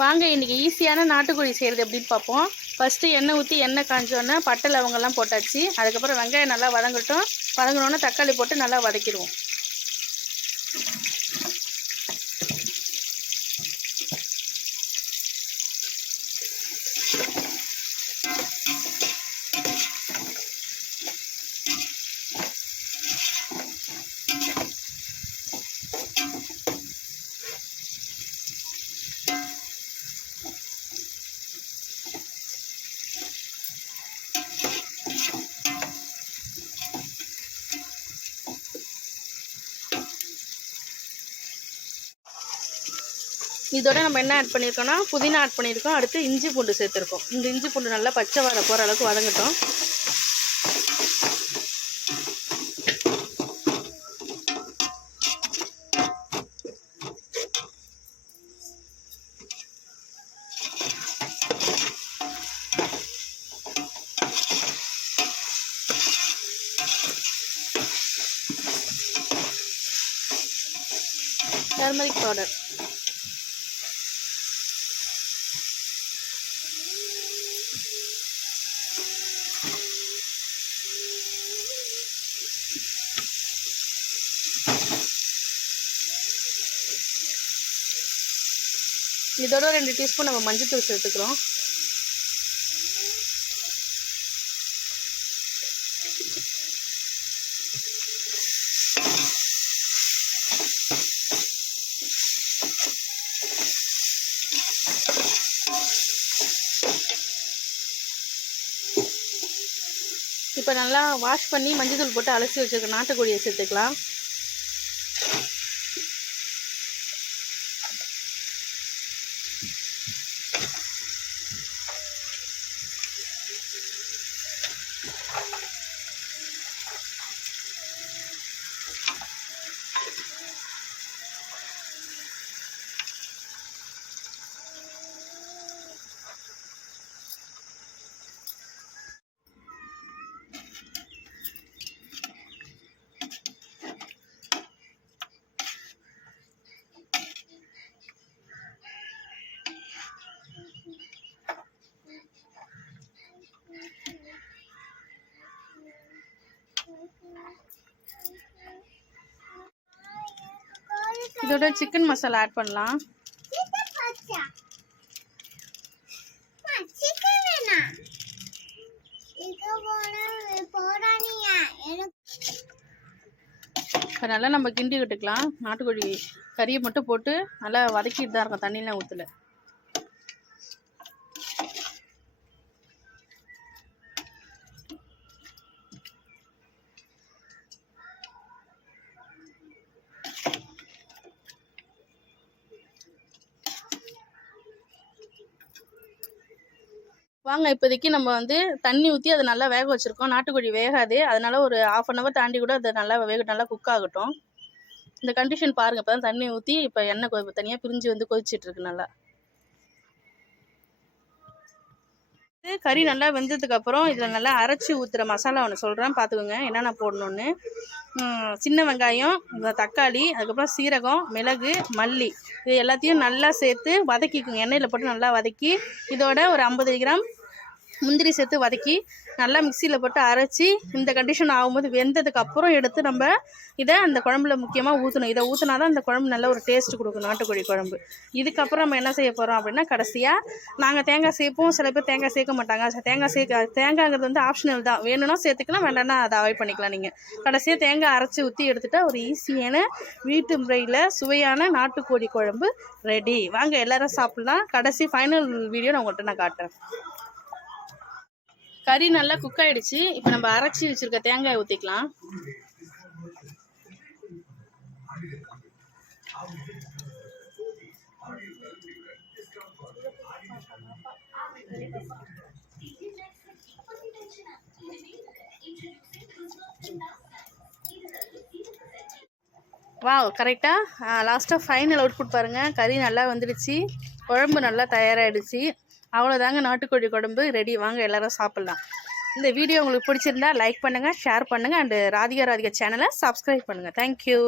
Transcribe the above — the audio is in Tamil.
வாங்க இன்றைக்கி ஈஸியான நாட்டுக்கோழி செய்கிறது எப்படின்னு பார்ப்போம். ஃபஸ்ட்டு எண்ணெய் ஊற்றி எண்ணெய் காஞ்சோன்னே பட்டை லவங்கெல்லாம் போட்டாச்சு. அதுக்கப்புறம் வெங்காயம் நல்லா வதங்கட்டும். வதங்கினோன்னே தக்காளி போட்டு நல்லா வதக்கிடுவோம். இதோட நம்ம என்ன ஆட் பண்ணியிருக்கோம்னா புதினா ஆட் பண்ணியிருக்கோம். அடுத்து இஞ்சி பூண்டு சேர்த்துருக்கோம். இந்த இஞ்சி பூண்டு நல்லா பச்சை வாடை போகிற அளவுக்கு வதங்கட்டும். டர்மரிக் பவுடர், இதோட 2 டீஸ்பூன் நம்ம மஞ்சள்தூள் சேர்த்துக்கிறோம். இப்போ நல்லா வாஷ் பண்ணி மஞ்சள்தூள் போட்டு அலசி வச்சுருக்க நாட்டுக்கோழியை சேர்த்துக்கலாம். இதோட சிக்கன் மசாலா ஆட் பண்ணலாம். இப்போ நல்லா நம்ம கிண்டி விட்டுக்கலாம். நாட்டுக்கோழி கறியை மட்டும் போட்டு நல்லா வதக்கிட்டு தான் இருக்கும், தண்ணியெலாம் ஊற்றல. வாங்க இப்போதைக்கு நம்ம தண்ணி ஊற்றி அதை நல்லா வேக வச்சுருக்கோம். நாட்டுக்கோழி வேகாது, அதனால் ஒரு 1/2 அன் ஹவர் தாண்டி கூட அதை நல்லா நல்லா குக் ஆகட்டும். இந்த கண்டிஷன் பாருங்கள். இப்போ தான் தண்ணி ஊற்றி இப்போ எண்ணெய் தனியாக பிரிஞ்சு கொதிச்சிட்ருக்கு. நல்லா கறி நல்லா வெந்ததுக்கப்புறம் இதில் நல்லா அரைச்சி ஊற்றுற மசாலா ஒன்று சொல்கிறேன், பார்த்துக்கோங்க என்னென்ன போடணுன்னு. சின்ன வெங்காயம், தக்காளி, அதுக்கப்புறம் சீரகம், மிளகு, மல்லி, இது எல்லாத்தையும் நல்லா சேர்த்து வதக்கிக்குங்க. எண்ணெயில் போட்டு நல்லா வதக்கி இதோட ஒரு 50 கிராம் முந்திரி சேர்த்து வதக்கி நல்லா மிக்சியில் போட்டு அரைச்சி இந்த கண்டிஷன் ஆகும்போது வெந்ததுக்கப்புறம் எடுத்து நம்ம இதை அந்த குழம்புல முக்கியமாக ஊற்றணும். இதை ஊற்றினா தான் அந்த குழம்பு நல்ல ஒரு டேஸ்ட் கொடுக்கும், நாட்டுக்கோழி குழம்பு. இதுக்கப்புறம் நம்ம என்ன செய்ய போகிறோம் அப்படின்னா, கடைசியாக நாங்கள் தேங்காய் சேர்ப்போம். சில பேர் தேங்காய் சேர்க்க மாட்டாங்க. தேங்காய்ங்கிறது ஆப்ஷனல் தான். வேணும்னா சேர்த்துக்கலாம், வேண்டாம்னா அதை அவாய்ட் பண்ணிக்கலாம். நீங்கள் கடைசியாக தேங்காய் அரைச்சி ஊற்றி எடுத்துகிட்டா ஒரு ஈஸியான வீட்டு முறையில் சுவையான நாட்டுக்கோழி குழம்பு ரெடி. வாங்க எல்லோரும் சாப்பிட்லாம். கடைசி ஃபைனல் வீடியோ நான் உங்கள்கிட்ட நான் காட்டுறேன். கறி நல்லா குக் ஆகிடுச்சு. இப்போ நம்ம அரைச்சி வச்சுருக்க தேங்காய் ஊற்றிக்கலாம். வா கரெக்டாக லாஸ்ட்டாக ஃபைனல் அவுட்புட் பாருங்கள். கறி நல்லா வந்துடுச்சு, குழம்பு நல்லா தயாராகிடுச்சு. அவ்வளோதாங்க, நாட்டுக்கோழி குழம்பு ரெடி. வாங்க எல்லோரும் சாப்பிட்லாம். இந்த வீடியோ உங்களுக்கு பிடிச்சிருந்தா லைக் பண்ணுங்கள், ஷேர் பண்ணுங்கள், அண்டு ராதிகா சேனலை சப்ஸ்கிரைப் பண்ணுங்கள். தேங்க்யூ.